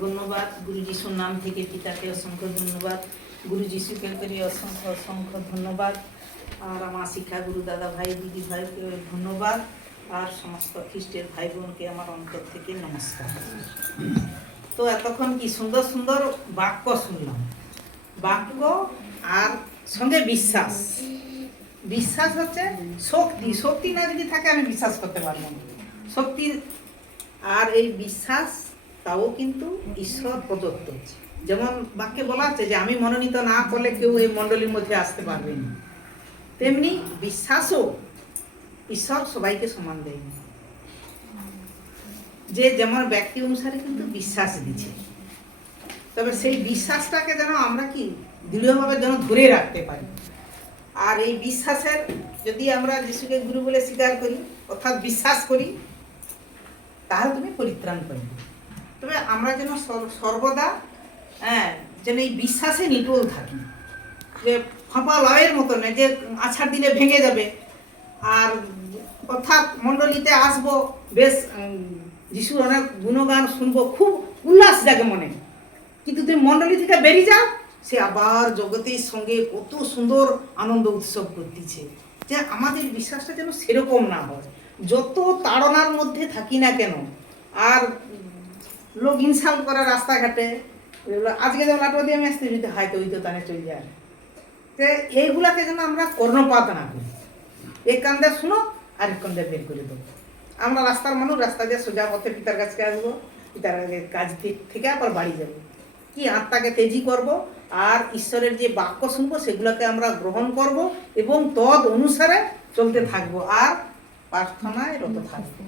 ধন্যবাদ। গুরু যিশুর নাম থেকে পিতাকে অসংখ্য ধন্যবাদ, গুরু যিশুকে করি অসংখ্য অসংখ্য ধন্যবাদ। আর আমার শিক্ষাগুরু দাদা ভাই দিদি ভাইকে ধন্যবাদ। আর সমস্ত খ্রিস্টের ভাই বোনকে আমার অন্তর থেকে নমস্কার। তো এতক্ষণ কি সুন্দর সুন্দর বাক্য শুনলাম, বাক্য আর সঙ্গে বিশ্বাস। বিশ্বাস হচ্ছে শক্তি, শক্তি না যদি থাকে আমি বিশ্বাস করতে পারবো না। শক্তি আর এই বিশ্বাস তাও কিন্তু ঈশ্বর প্রদত্ত। যেমন বাক্যে বলা আছে যে আমি মনোনীত না করলে কেউ এই মণ্ডলীর মধ্যে আসতে পারবে না, তেমনি বিশ্বাসও ঈশ্বর সবাইকে সমান দেয়নি। যে যেমন ব্যক্তি অনুসারে কিন্তু বিশ্বাস দিচ্ছে, তবে সেই বিশ্বাসটাকে যেন আমরা কি দৃঢ়ভাবে যেন ধরে রাখতে পারি। আর এই বিশ্বাসের যদি আমরা যিশুকে গুরু বলে স্বীকার করি অর্থাৎ বিশ্বাস করি, তাহলে তুমি পরিত্রাণ পাবে। তবে আমরা যেন সর্বদা যেন এই বিশ্বাসে নিটোল থাকি, যে ফাঁপা লাউয়ের মতো নয় যে আছাড় দিলে ভেঙে যাবে। আর অর্থাৎ মণ্ডলীতে আসবো, বেশ যিশুর অনেক গুণগান শুনবো, খুব উল্লাস জাগে মনে, কিন্তু তুমি মণ্ডলী থেকে বেরিয়ে যাও, সে আবার জগতের সঙ্গে কত সুন্দর আনন্দ উৎসব করতেছে। যে আমাদের বিশ্বাসটা যেন সেরকম না হয়। যত তাড়নার মধ্যে থাকি না কেন, আর লোক ইনসাল্ট করে রাস্তাঘাটে, আজকে যেমন লাটো দিয়ে আমি আসতে দিতে হয়তো ওই তো তানে চলে যায়, যে এইগুলাকে যেন আমরা কর্ণপাত না করি। এক কান্দে শুনো আর এক কান্দে বের করে দেবো। আমরা রাস্তার মানুষ, রাস্তা দিয়ে সোজা পথে পিতার কাছকে আসবো, পিতার কাজ থেকে আবার বাড়ি যাবো। কি আত্মাকে তেজি করব, আর ঈশ্বরের যে বাক্য শুনবো সেগুলোকে আমরা গ্রহণ করব এবং তদ অনুসারে চলতে থাকবো আর প্রার্থনায় রত থাকবো।